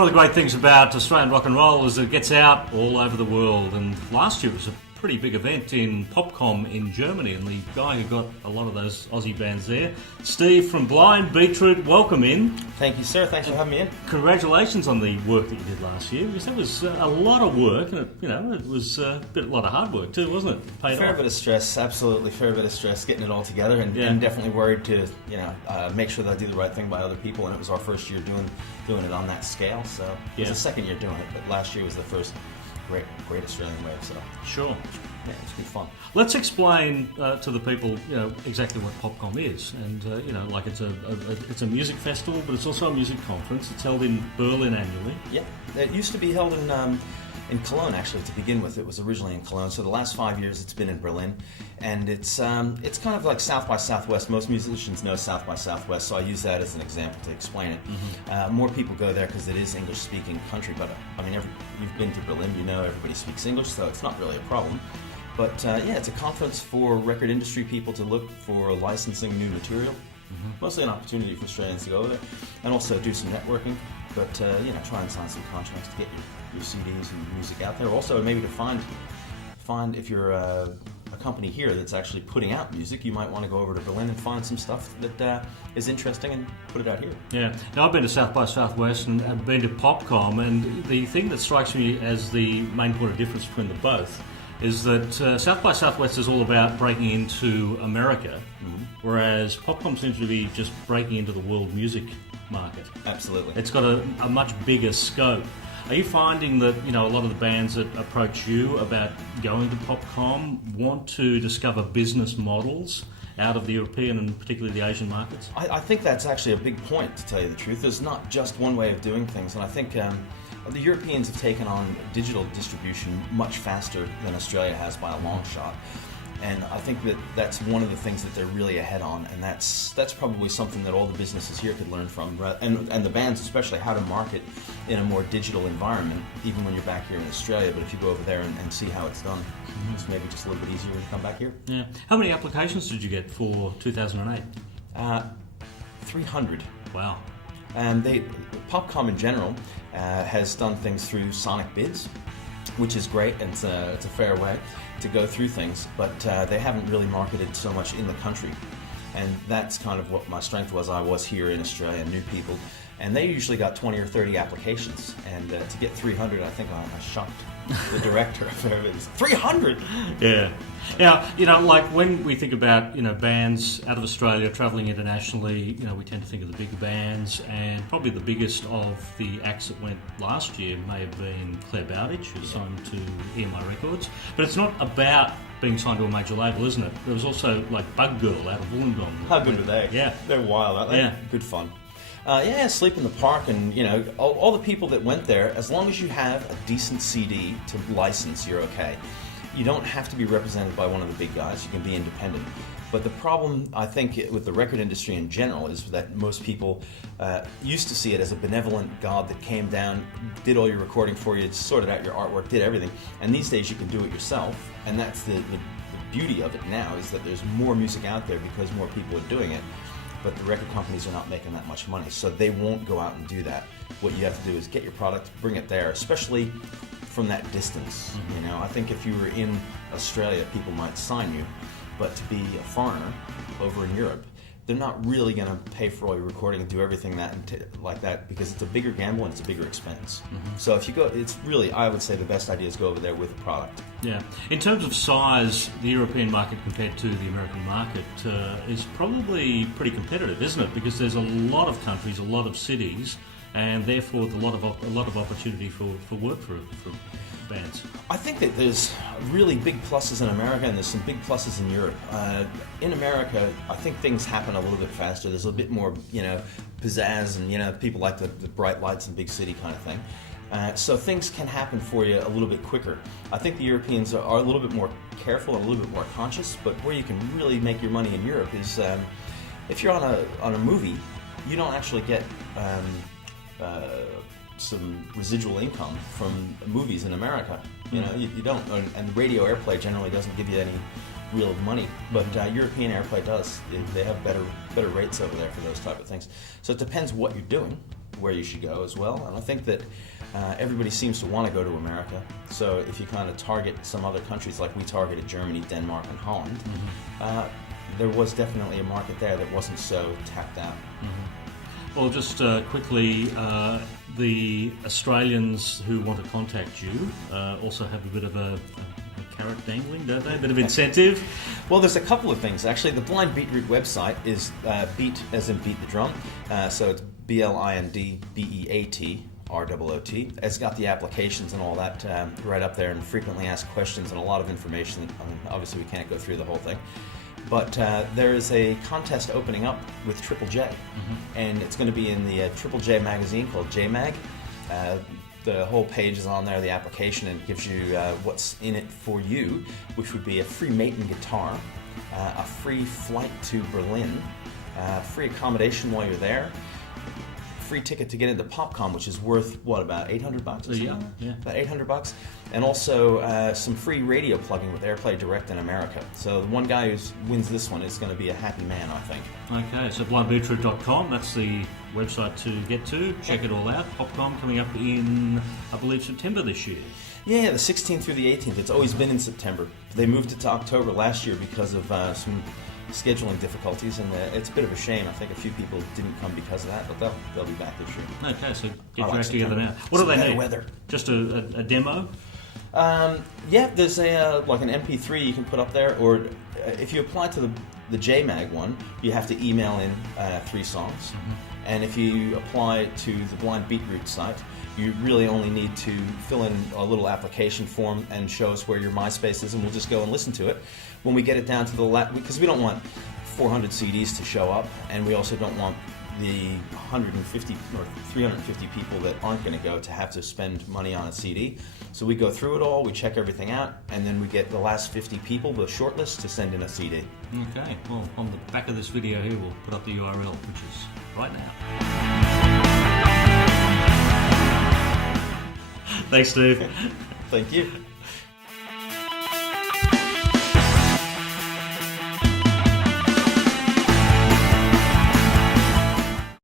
One of the great things about Australian rock and roll is it gets out all over the world, and last year was a pretty big event in Popkomm in Germany, and the guy who got a lot of those Aussie bands there, Steve from Blind Beatroot, welcome in. Thank you, sir. Thanks for having me in. Congratulations on the work that you did last year, because that was a lot of work, and it was a lot of hard work too, wasn't it? Paid Fair off. bit of stress, absolutely. Fair bit of stress getting it all together, and definitely worried to make sure that I do the right thing by other people. And it was our first year doing it on that scale, so it was the second year doing it, but last year was the first great Australian wave. So sure. Yeah, it's good fun. Let's explain to the people, exactly what Popkomm is, and like it's a music festival, but it's also a music conference. It's held in Berlin annually. Yeah, it used to be held in Cologne actually to begin with. It was originally in Cologne, so the last 5 years it's been in Berlin, and it's kind of like South by Southwest. Most musicians know South by Southwest, so I use that as an example to explain it. Mm-hmm. More people go there because it is English-speaking country, but I mean, you've been to Berlin, you know everybody speaks English, so it's not really a problem. But it's a conference for record industry people to look for licensing new material. Mm-hmm. Mostly an opportunity for Australians to go there and also do some networking. But try and sign some contracts to get your CDs and music out there. Also, maybe to find if you're a company here that's actually putting out music, you might want to go over to Berlin and find some stuff that is interesting and put it out here. Yeah. Now, I've been to South by Southwest and I've been to Popkomm, and the thing that strikes me as the main point of difference between the both is that South by Southwest is all about breaking into America, whereas Popkomm seems to be just breaking into the world music market. Absolutely. It's got a much bigger scope. Are you finding that a lot of the bands that approach you about going to Popkomm want to discover business models out of the European and particularly the Asian markets? I think that's actually a big point, to tell you the truth. There's not just one way of doing things, and I think the Europeans have taken on digital distribution much faster than Australia has by a long shot. And I think that's one of the things that they're really ahead on, and that's probably something that all the businesses here could learn from, and the bands especially, how to market in a more digital environment, even when you're back here in Australia. But if you go over there and see how it's done, it's maybe just a little bit easier when you come back here. Yeah. How many applications did you get for 2008? 300. Wow. And Popkomm in general has done things through sonic bids, which is great, and it's a fair way to go through things, but they haven't really marketed so much in the country, and that's kind of what my strength was. I was here in Australia, knew people, and they usually got 20 or 30 applications, and to get 300, I think I shocked the director of it. 300! Yeah. Now, like when we think about bands out of Australia travelling internationally, we tend to think of the bigger bands, and probably the biggest of the acts that went last year may have been Claire Bowditch, who signed to EMI Records. But it's not about being signed to a major label, isn't it? There was also like Bug Girl out of Wollongong. How good are they? Yeah. They're wild, aren't they? Yeah. Good fun. Sleep in the Park, and all the people that went there, as long as you have a decent CD to license, you're okay. You don't have to be represented by one of the big guys. You can be independent. But the problem, I think, with the record industry in general is that most people used to see it as a benevolent god that came down, did all your recording for you, sorted out your artwork, did everything. And these days you can do it yourself, and that's the beauty of it now, is that there's more music out there because more people are doing it. But the record companies are not making that much money, so they won't go out and do that. What you have to do is get your product, bring it there, especially from that distance. I think if you were in Australia, people might sign you, but to be a foreigner over in Europe, they're not really going to pay for all your recording and do everything like that, because it's a bigger gamble and it's a bigger expense. So if you go, it's really, I would say the best idea is go over there with a product. Yeah. In terms of size, the European market compared to the American market is probably pretty competitive, isn't it? Because there's a lot of countries, a lot of cities, and therefore a lot of opportunity for work for bands. I think that there's really big pluses in America, and there's some big pluses in Europe. In America, I think things happen a little bit faster. There's a bit more, pizzazz, and people like the bright lights and big city kind of thing. So things can happen for you a little bit quicker. I think the Europeans are a little bit more careful and a little bit more conscious, but where you can really make your money in Europe is if you're on a movie, you don't actually get some residual income from movies in America. You don't, and radio airplay generally doesn't give you any real money, but European airplay does. They have better rates over there for those type of things. So it depends what you're doing. where you should go as well. And I think that everybody seems to want to go to America. So if you kind of target some other countries, like we targeted Germany, Denmark, and Holland, there was definitely a market there that wasn't so tapped out. Well, just quickly, the Australians who want to contact you also have a bit of a carrot dangling, don't they? A bit of incentive? Well, there's a couple of things. Actually, the Blind Beatroot website is beat as in beat the drum. So it's BLINDBEAT. It's got the applications and all that right up there, and frequently asked questions and a lot of information. I mean, obviously, we can't go through the whole thing. But there is a contest opening up with Triple J, and it's going to be in the Triple J magazine called J-Mag. The whole page is on there, the application, and it gives you what's in it for you, which would be a free Maton guitar, a free flight to Berlin, free accommodation while you're there, free ticket to get into Popkomm, which is worth, what, about $800 or something? Yeah. About $800. And also some free radio plugging with AirPlay Direct in America. So the one guy who wins this one is going to be a happy man, I think. Okay, so blindbeatroot.com, that's the website to get to. Check it all out. Popkomm coming up in, I believe, September this year. Yeah, the 16th through the 18th. It's always been in September. They moved it to October last year because of some scheduling difficulties, and it's a bit of a shame. I think a few people didn't come because of that, but they'll be back this year. Okay, so get your act together now. What do they need? Weather. Just a demo? Yeah, there's like an MP3 you can put up there, or if you apply to the JMag one, you have to email in 3 songs. And if you apply to the Blind Beatroot site, you really only need to fill in a little application form and show us where your MySpace is, and we'll just go and listen to it. When we get it down to the because we don't want 400 CDs to show up, and we also don't want the 150 or 350 people that aren't going to go to have to spend money on a CD. So we go through it all, we check everything out, and then we get the last 50 people, the shortlist, to send in a CD. Okay, well, on the back of this video here, we'll put up the URL, which is right now. Thanks, Steve. Thank you.